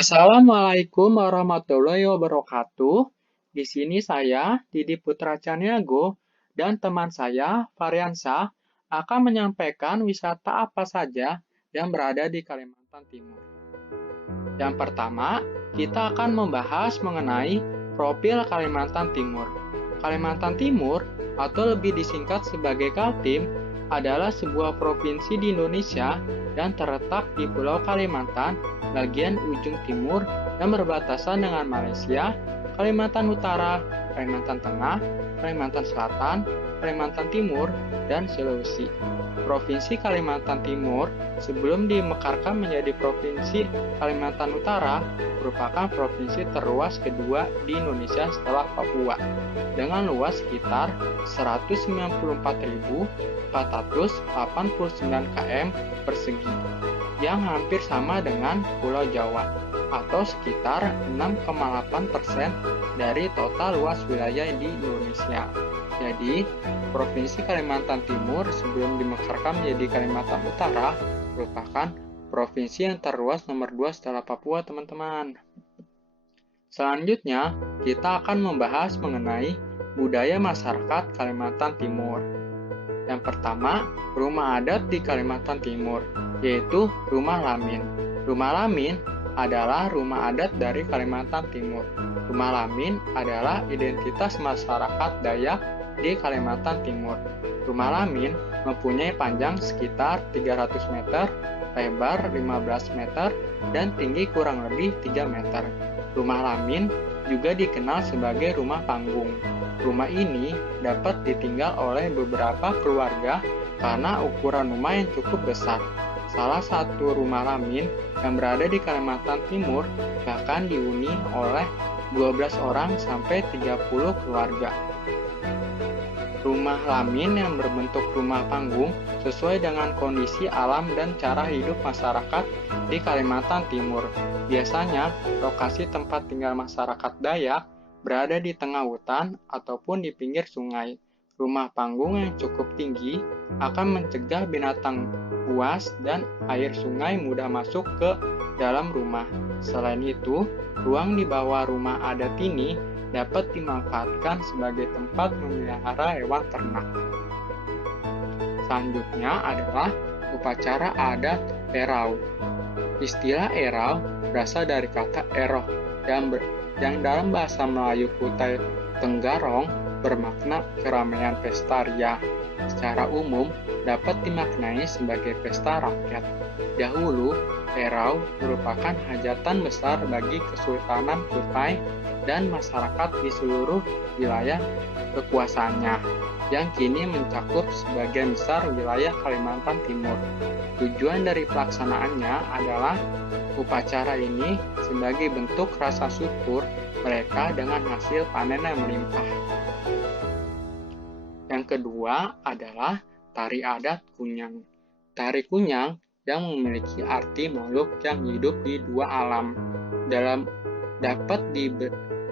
Assalamualaikum warahmatullahi wabarakatuh. Di sini saya, Didi Putra Caniago, dan teman saya, Variansa, akan menyampaikan wisata apa saja yang berada di Kalimantan Timur. Yang pertama, kita akan membahas mengenai profil Kalimantan Timur. Kalimantan Timur, atau lebih disingkat sebagai Kaltim, adalah sebuah provinsi di Indonesia yang terletak di Pulau Kalimantan, bagian ujung timur yang berbatasan dengan Malaysia, Kalimantan Utara, Kalimantan Tengah, Kalimantan Selatan, Kalimantan Timur, dan Sulawesi. Provinsi Kalimantan Timur sebelum dimekarkan menjadi Provinsi Kalimantan Utara merupakan provinsi terluas kedua di Indonesia setelah Papua dengan luas sekitar 194.489 km persegi yang hampir sama dengan Pulau Jawa atau sekitar 6,8% dari total luas wilayah di Indonesia. Jadi, Provinsi Kalimantan Timur sebelum dimekarkan menjadi Kalimantan Utara merupakan provinsi yang terluas nomor 2 setelah Papua, teman-teman. Selanjutnya, kita akan membahas mengenai budaya masyarakat Kalimantan Timur. Yang pertama, rumah adat di Kalimantan Timur, yaitu Rumah Lamin. Rumah Lamin adalah rumah adat dari Kalimantan Timur. Rumah Lamin adalah identitas masyarakat Dayak di Kalimantan Timur. Rumah Lamin mempunyai panjang sekitar 300 meter, lebar 15 meter, dan tinggi kurang lebih 3 meter. Rumah Lamin juga dikenal sebagai rumah panggung. Rumah ini dapat ditinggal oleh beberapa keluarga karena ukuran rumah yang cukup besar. Salah satu rumah Lamin yang berada di Kalimantan Timur bahkan dihuni oleh 12 orang sampai 30 keluarga. Rumah Lamin yang berbentuk rumah panggung sesuai dengan kondisi alam dan cara hidup masyarakat di Kalimantan Timur. Biasanya, lokasi tempat tinggal masyarakat Dayak berada di tengah hutan ataupun di pinggir sungai. Rumah panggung yang cukup tinggi akan mencegah binatang buas dan air sungai mudah masuk ke dalam rumah. Selain itu, ruang di bawah rumah adat ini dapat dimanfaatkan sebagai tempat memelihara hewan ternak. Selanjutnya adalah upacara adat Erau. Istilah Erau berasal dari kata eroh yang dalam bahasa Melayu Kutai Tenggarong bermakna keramaian pesta ria. Secara umum dapat dimaknai sebagai pesta rakyat. Dahulu, Erau merupakan hajatan besar bagi Kesultanan Kutai dan masyarakat di seluruh wilayah kekuasaannya, yang kini mencakup sebagian besar wilayah Kalimantan Timur. Tujuan dari pelaksanaannya adalah upacara ini sebagai bentuk rasa syukur mereka dengan hasil panen yang melimpah. Yang kedua adalah tari adat Kunyang. Tari Kunyang yang memiliki arti makhluk yang hidup di dua alam.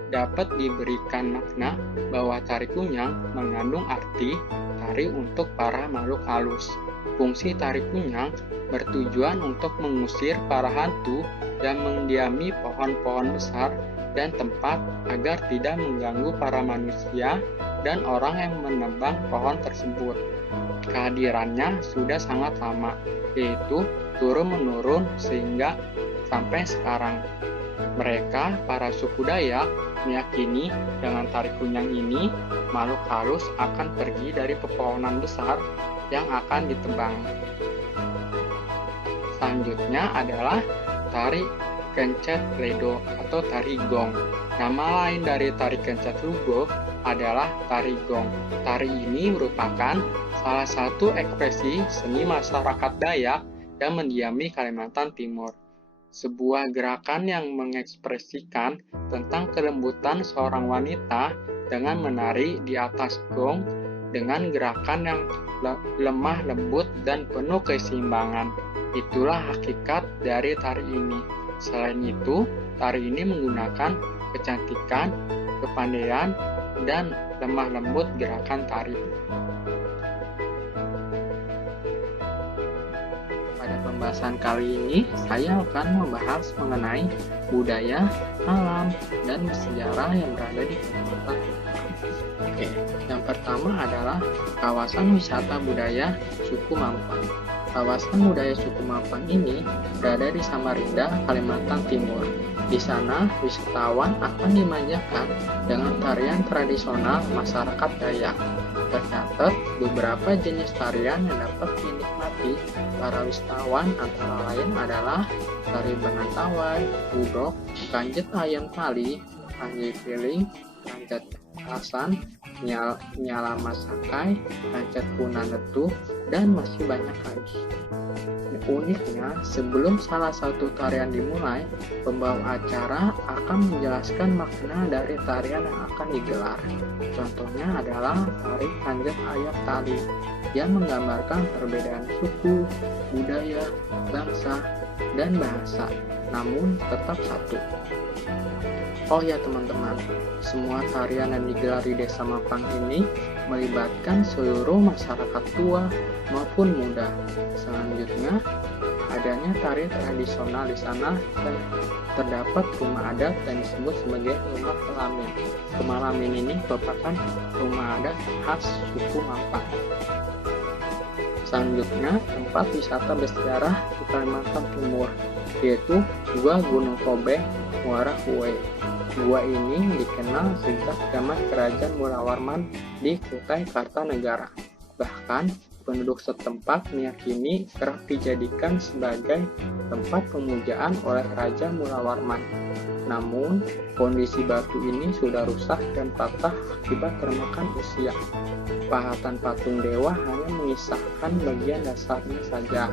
Dapat diberikan makna bahwa tari Kunyang mengandung arti tari untuk para makhluk halus. Fungsi tari Kunyang bertujuan untuk mengusir para hantu dan mendiami pohon-pohon besar dan tempat agar tidak mengganggu para manusia dan orang yang menebang pohon tersebut. Kehadirannya sudah sangat lama, yaitu turun-menurun sehingga sampai sekarang. Mereka, para suku Dayak, meyakini dengan tari Kunyang ini, makhluk halus akan pergi dari pepohonan besar yang akan ditebang. Selanjutnya adalah tari Kencet Ledo atau tari Gong. Nama lain dari tari Kencet Ledo adalah tari Gong. Tari ini merupakan salah satu ekspresi seni masyarakat Dayak yang mendiami Kalimantan Timur. Sebuah gerakan yang mengekspresikan tentang kelembutan seorang wanita dengan menari di atas gong dengan gerakan yang lemah lembut dan penuh keseimbangan. Itulah hakikat dari tari ini. Selain itu, tari ini menggunakan kecantikan, kepandaian, dan lemah lembut gerakan tari. Pada pembahasan kali ini, saya akan membahas mengenai budaya, alam, dan sejarah yang berada di Kalimantan Timur. Oke, yang pertama adalah kawasan wisata budaya Suku Mampang. Kawasan budaya Suku Mampang ini berada di Samarinda, Kalimantan Timur. Di sana, wisatawan akan dimanjakan dengan tarian tradisional masyarakat Dayak. Tercatat, beberapa jenis tarian yang dapat dinikmati para wisatawan antara lain adalah tari Benantawai, Budok, Kanjet Ayam Tali, Panji Piling, Kanjet Hasan, Nyala Masakai, Kanjet Punanetu, dan masih banyak lagi. Uniknya, sebelum salah satu tarian dimulai, pembawa acara akan menjelaskan makna dari tarian yang akan digelar. Contohnya adalah tari Kanjet Ayam Tali yang menggambarkan perbedaan suku, budaya, bangsa, dan bahasa, namun tetap satu. Oh ya teman-teman, semua tarian yang digelar di Desa Mampang ini melibatkan seluruh masyarakat tua maupun muda. Selanjutnya, adanya tari tradisional di sana dan terdapat rumah adat yang disebut sebagai rumah pelamin. Pemalamin ini merupakan rumah adat khas suku Mampang. Selanjutnya, tempat wisata bersejarah di Kalimantan Timur, yaitu Gua Gunung Kobeng, Muara Huwe. Gua ini dikenal sejak zaman Kerajaan Murawarman di Kutai Kartanegara. Bahkan, penduduk setempat meyakini kerap dijadikan sebagai tempat pemujaan oleh Raja Murawarman. Namun, kondisi batu ini sudah rusak dan patah akibat termakan usia. Pahatan patung dewa hanya mengisahkan bagian dasarnya saja.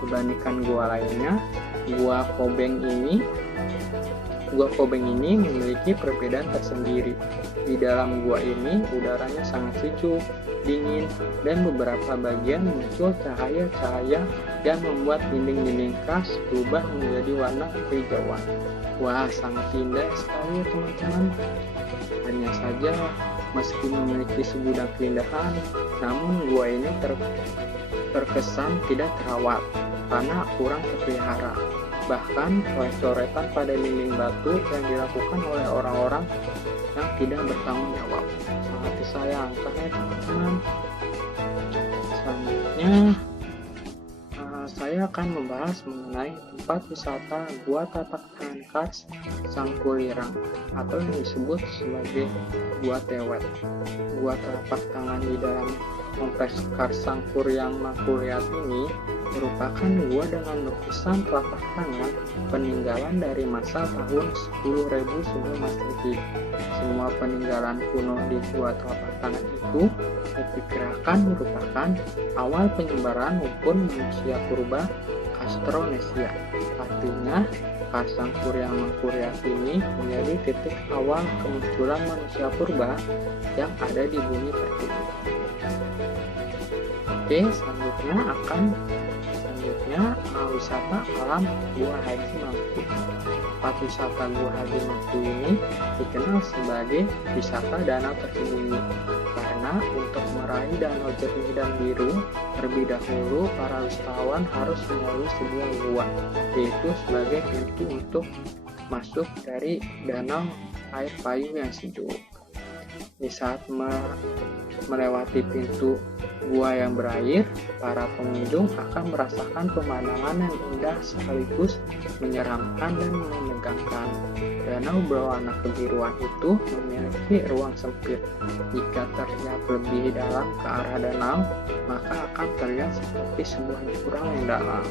Dibandingkan gua lainnya, Gua Kobeng ini memiliki perbedaan tersendiri. Di dalam gua ini udaranya sangat sejuk, dingin, dan beberapa bagian muncul cahaya-cahaya yang membuat dinding-dinding keras berubah menjadi warna kehijauan. Wah, sangat indah sekali teman-teman. Hanya saja, meski memiliki segudang keindahan, namun gua ini terkesan tidak terawat karena kurang terpelihara. Bahkan coret-coretan pada dinding batu yang dilakukan oleh orang-orang yang tidak bertanggung jawab. Sangat disayangkan ya teman-teman. Selanjutnya, saya akan membahas mengenai tempat wisata Gua Tapak Tangan Kars Sangkulirang atau yang disebut sebagai Gua Tewet. Gua Tapak Tangan di dalam Kompleks Kars Sangkuryang Mangkuliat ini merupakan gua dengan lukisan telapak tangan peninggalan dari masa tahun 10.000 sebelum Masehi. Semua peninggalan kuno di gua telapak tangan itu diperkirakan merupakan awal penyebaran maupun manusia purba Austronesia. Artinya, Kars Sangkuryang Mangkuliat ini menjadi titik awal kemunculan manusia purba yang ada di bumi pertiwi. Oke, selanjutnya wisata alam Gua Haji Mangku. Tempat wisata Gua Haji Mangku ini dikenal sebagai wisata danau tersembunyi karena untuk meraih danau jernih dan biru, terlebih dahulu para wisatawan harus melalui sebuah gua, yaitu sebagai pintu untuk masuk dari danau air payung yang sejuk. Di saat melewati pintu gua yang berair, para pengunjung akan merasakan pemandangan yang indah sekaligus menyeramkan dan menegangkan. Danau berwarna kebiruan itu memiliki ruang sempit. Jika terlihat lebih dalam ke arah danau, maka akan terlihat seperti sebuah jurang yang dalam.